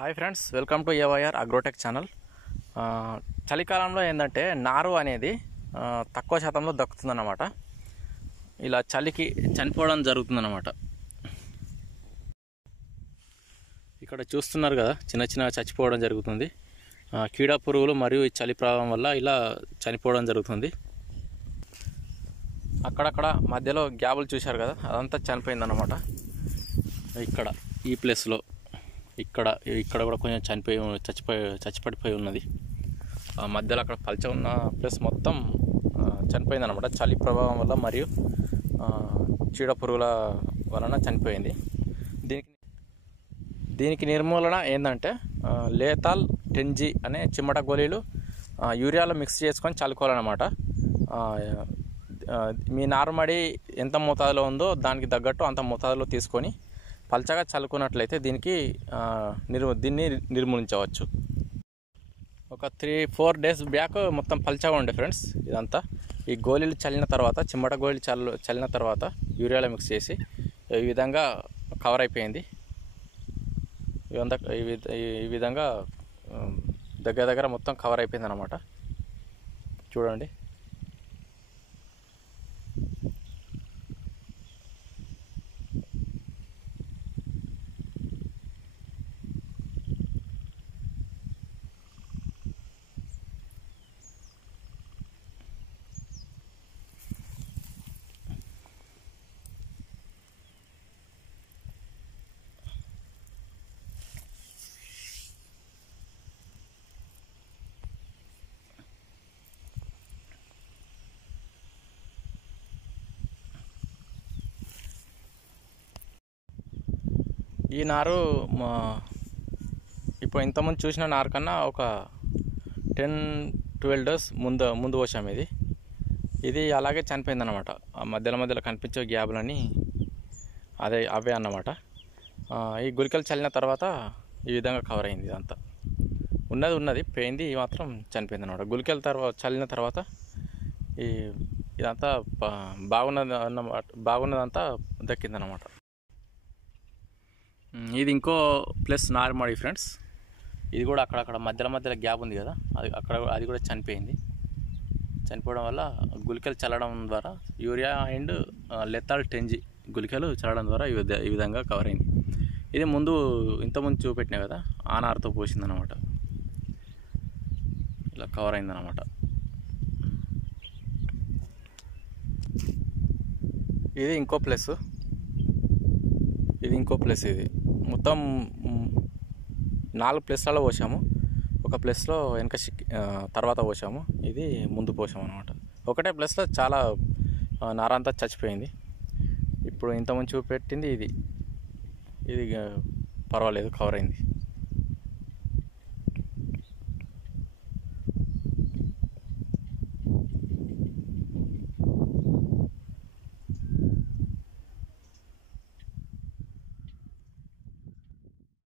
Hi friends, welcome to AYR Agrotech channel. చలికాలంలో ఏంటంటే నారు అనేది తక్కువ శాతంలో దక్కుతుందన్నమాట. ఇలా చలికి చనిపోవడం జరుగుతుందన్నమాట. ఇక్కడ చూస్తున్నారు కదా, చిన్న చిన్న చచ్చిపోవడం జరుగుతుంది. కీడ పురుగులు మరియు ఈ చలి ప్రభావం వల్ల ఇలా చనిపోవడం జరుగుతుంది. అక్కడక్కడ మధ్యలో గ్యాబులు చూశారు కదా, అదంతా చనిపోయిందన్నమాట. ఇక్కడ ఈ ప్లేస్లో ఇక్కడ కూడా కొంచెం చచ్చిపడిపోయి ఉన్నది. మధ్యలో అక్కడ పల్చ ఉన్న ప్లేస్ మొత్తం చనిపోయిందన్నమాట. చలి ప్రభావం వల్ల మరియు చీడ పురుగుల వలన చనిపోయింది. దీనికి నిర్మూలన ఏంటంటే లేతాల్ 10G అనే చిమ్మట గోళీలు యూరియాలో మిక్స్ చేసుకొని చల్లుకోవాలన్నమాట. మీ నారుమడి ఎంత మోతాదులో ఉందో దానికి తగ్గట్టు అంత మోతాదులో తీసుకొని పల్చగా చల్లుకున్నట్లయితే దీన్ని నిర్మూలించవచ్చు. ఒక 3-4 డేస్ బ్యాక్ మొత్తం పల్చగా ఉండే ఫ్రెండ్స్ ఇదంతా. ఈ గోళీలు చల్లిన తర్వాత, చిమ్మట గోళీలు చల్లిన తర్వాత యూరియాలో మిక్స్ చేసి ఈ విధంగా కవర్ అయిపోయింది. ఈ విధంగా దగ్గర మొత్తం కవర్ అయిపోయింది అన్నమాట. చూడండి. ఈ నారు ఇప్పుడు ఇంతకుముందు చూసిన నారు కన్నా ఒక 10-12 డేస్ ముందు పోసాము. ఇది అలాగే చనిపోయిందన్నమాట. మధ్యలో కనిపించే గ్యాబులని అవే అన్నమాట. ఈ గుళికలు చల్లిన తర్వాత ఈ విధంగా కవర్ అయింది. ఇదంతా ఉన్నది పోయింది, ఈ మాత్రం చనిపోయింది అన్నమాట. గుళికలు చల్లిన తర్వాత ఇదంతా బాగున్నదంతా దక్కిందన్నమాట. ఇది ఇంకో ప్లస్ నారుమడి ఫ్రెండ్స్. ఇది కూడా అక్కడక్కడ మధ్యలో గ్యాప్ ఉంది కదా, అది కూడా చనిపోయింది. చనిపోవడం వల్ల గుళికలు చల్లడం ద్వారా యూరియా అండ్ లేతాల్ 10G గుళికలు చల్లడం ద్వారా ఈ విధంగా కవర్ అయింది. ఇది ఇంతకుముందు చూపెట్టినా కదా, ఆ నారుతో పోసిందన్నమాట. ఇలా కవర్ అయిందన్నమాట. ఇది ఇంకో ప్లస్. ఇది మొత్తం 4 ప్లేస్లలో పోసాము. ఒక ప్లేస్లో తర్వాత పోసాము, ఇది ముందు పోసాము అనమాట. ఒకటే ప్లేస్లో చాలా నారంతా చచ్చిపోయింది. ఇప్పుడు ఇంతకుముందు చూపెట్టింది ఇది పర్వాలేదు, కవర్ అయింది.